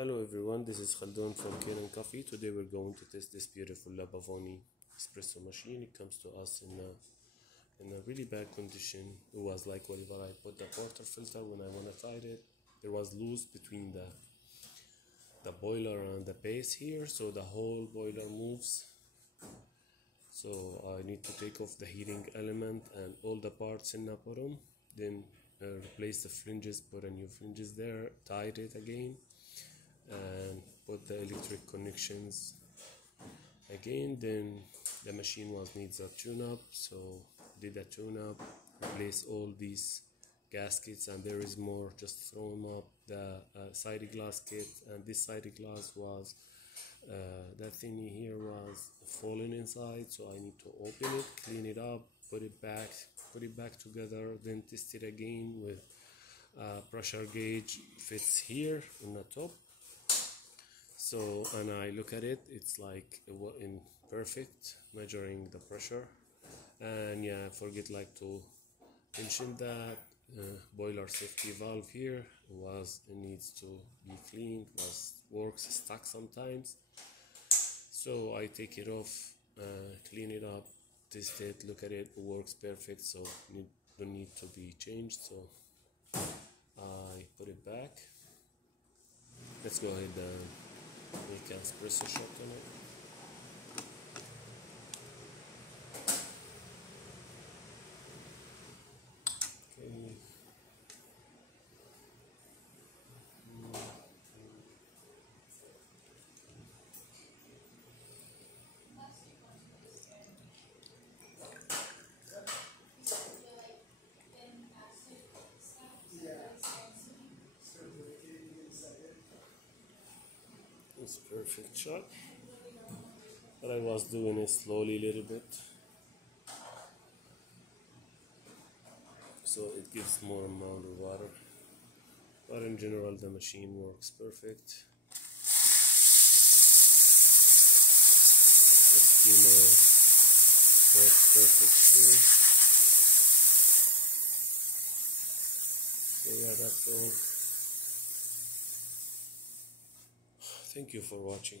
Hello everyone, this is Khaldun from Cane Coffee. Today we're going to test this beautiful Pavoni espresso machine. It comes to us in a really bad condition. It was like whenever I put the porter filter when I want to tide it, there was loose between the boiler and the base here, so the whole boiler moves. So I need to take off the heating element and all the parts in the bottom, then replace the flanges, put a new flanges there, tide it again, and put the electric connections again. Then the machine needs a tune-up, so did a tune-up, replace all these gaskets, and there is more, just throw them up. The side glass kit, and this side glass was that thingy here was falling inside, so I need to open it, clean it up, put it back together, then test it again with pressure gauge fits here in the top. So, and I look at it, it's like in perfect, measuring the pressure. And yeah, forget like to mention that boiler safety valve here it needs to be cleaned, works stuck sometimes. So I take it off, clean it up, test it, look at it, it works perfect, so don't need to be changed. So I put it back. Let's go ahead and make an espresso shot on it. Okay. It's perfect shot, but I was doing it slowly a little bit, so it gives more amount of water, but in general the machine works perfect. The steamer works perfect too. So yeah, that's all. Thank you for watching.